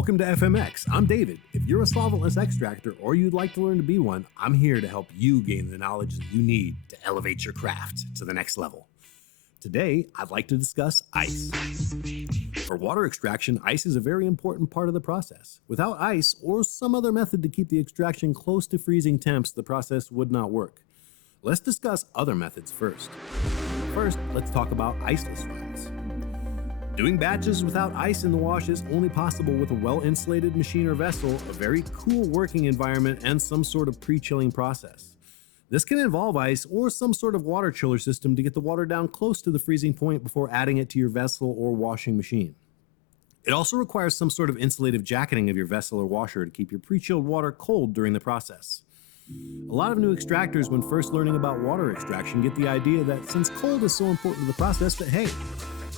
Welcome to FMX. I'm David. If you're a solventless extractor or you'd like to learn to be one, I'm here to help you gain the knowledge that you need to elevate your craft to the next level. Today, I'd like to discuss ice. For water extraction, ice is a very important part of the process. Without ice or some other method to keep the extraction close to freezing temps, the process would not work. Let's discuss other methods first. First, let's talk about iceless runs. Doing batches without ice in the wash is only possible with a well-insulated machine or vessel, a very cool working environment, and some sort of pre-chilling process. This can involve ice or some sort of water chiller system to get the water down close to the freezing point before adding it to your vessel or washing machine. It also requires some sort of insulative jacketing of your vessel or washer to keep your pre-chilled water cold during the process. A lot of new extractors, when first learning about water extraction, get the idea that since cold is so important to the process, that hey,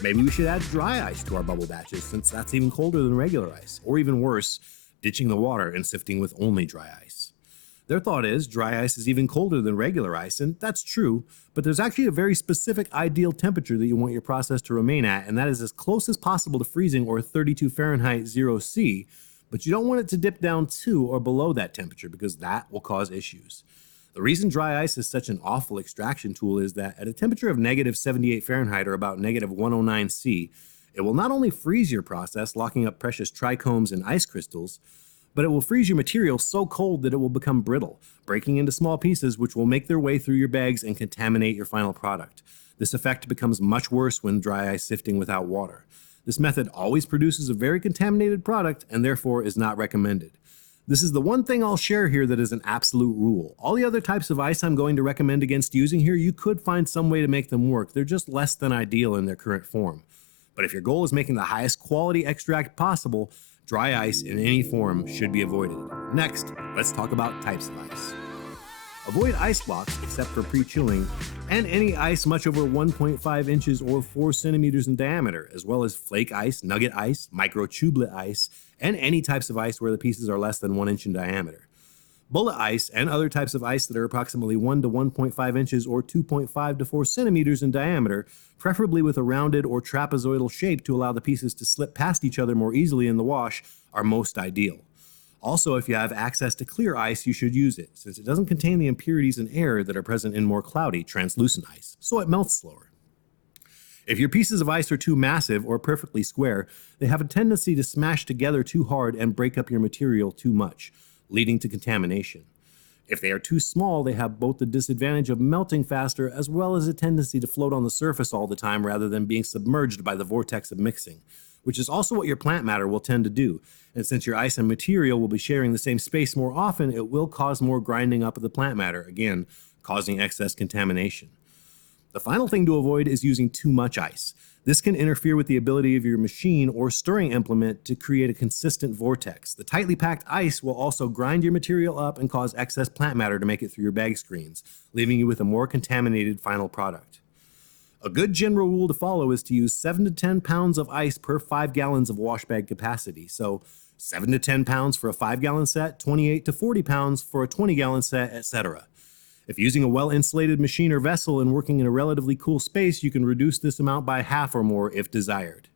maybe we should add dry ice to our bubble batches since that's even colder than regular ice, or even worse, ditching the water and sifting with only dry ice. Their thought is dry ice is even colder than regular ice, and that's true, but there's actually a very specific ideal temperature that you want your process to remain at, and that is as close as possible to freezing or 32 Fahrenheit 0C, but you don't want it to dip down to or below that temperature because that will cause issues. The reason dry ice is such an awful extraction tool is that at a temperature of negative 78 Fahrenheit or about negative 109 C, it will not only freeze your process, locking up precious trichomes and ice crystals, but it will freeze your material so cold that it will become brittle, breaking into small pieces which will make their way through your bags and contaminate your final product. This effect becomes much worse when dry ice sifting without water. This method always produces a very contaminated product and therefore is not recommended. This is the one thing I'll share here that is an absolute rule. All the other types of ice I'm going to recommend against using here, you could find some way to make them work. They're just less than ideal in their current form. But if your goal is making the highest quality extract possible, dry ice in any form should be avoided. Next, let's talk about types of ice. Avoid ice blocks except for pre-chilling, and any ice much over 1.5 inches or 4 centimeters in diameter, as well as flake ice, nugget ice, microtublet ice, and any types of ice where the pieces are less than 1 inch in diameter. Bullet ice and other types of ice that are approximately 1 to 1.5 inches or 2.5 to 4 centimeters in diameter, preferably with a rounded or trapezoidal shape to allow the pieces to slip past each other more easily in the wash, are most ideal. Also, if you have access to clear ice, you should use it, since it doesn't contain the impurities and air that are present in more cloudy, translucent ice, so it melts slower. If your pieces of ice are too massive or perfectly square, they have a tendency to smash together too hard and break up your material too much, leading to contamination. If they are too small, they have both the disadvantage of melting faster as well as a tendency to float on the surface all the time rather than being submerged by the vortex of mixing, which is also what your plant matter will tend to do. And since your ice and material will be sharing the same space more often, it will cause more grinding up of the plant matter, again, causing excess contamination. The final thing to avoid is using too much ice. This can interfere with the ability of your machine or stirring implement to create a consistent vortex. The tightly packed ice will also grind your material up and cause excess plant matter to make it through your bag screens, leaving you with a more contaminated final product. A good general rule to follow is to use 7 to 10 pounds of ice per 5 gallons of wash bag capacity. So 7 to 10 pounds for a 5-gallon set, 28 to 40 pounds for a 20-gallon set, etc. If using a well-insulated machine or vessel and working in a relatively cool space, you can reduce this amount by half or more if desired.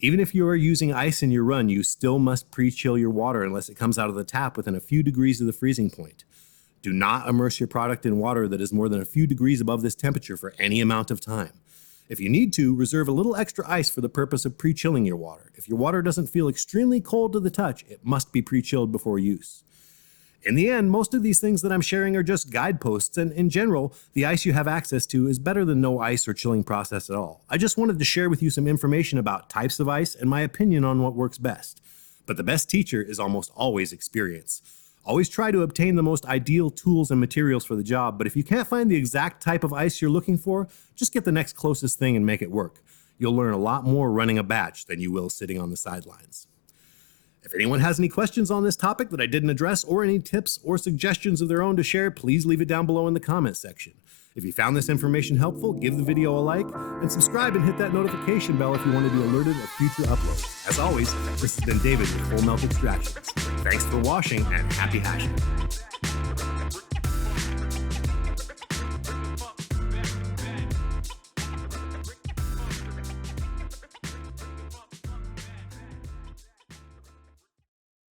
Even if you are using ice in your run, you still must pre-chill your water unless it comes out of the tap within a few degrees of the freezing point. Do not immerse your product in water that is more than a few degrees above this temperature for any amount of time. If you need to, reserve a little extra ice for the purpose of pre-chilling your water. If your water doesn't feel extremely cold to the touch, it must be pre-chilled before use. In the end, most of these things that I'm sharing are just guideposts, and in general, the ice you have access to is better than no ice or chilling process at all. I just wanted to share with you some information about types of ice and my opinion on what works best. But the best teacher is almost always experience. Always try to obtain the most ideal tools and materials for the job, but if you can't find the exact type of ice you're looking for, just get the next closest thing and make it work. You'll learn a lot more running a batch than you will sitting on the sidelines. If anyone has any questions on this topic that I didn't address, or any tips or suggestions of their own to share, please leave it down below in the comment section. If you found this information helpful, give the video a like, and subscribe and hit that notification bell if you want to be alerted of future uploads. As always, this has been David with Full Melt Extractions. Thanks for watching and happy hashing.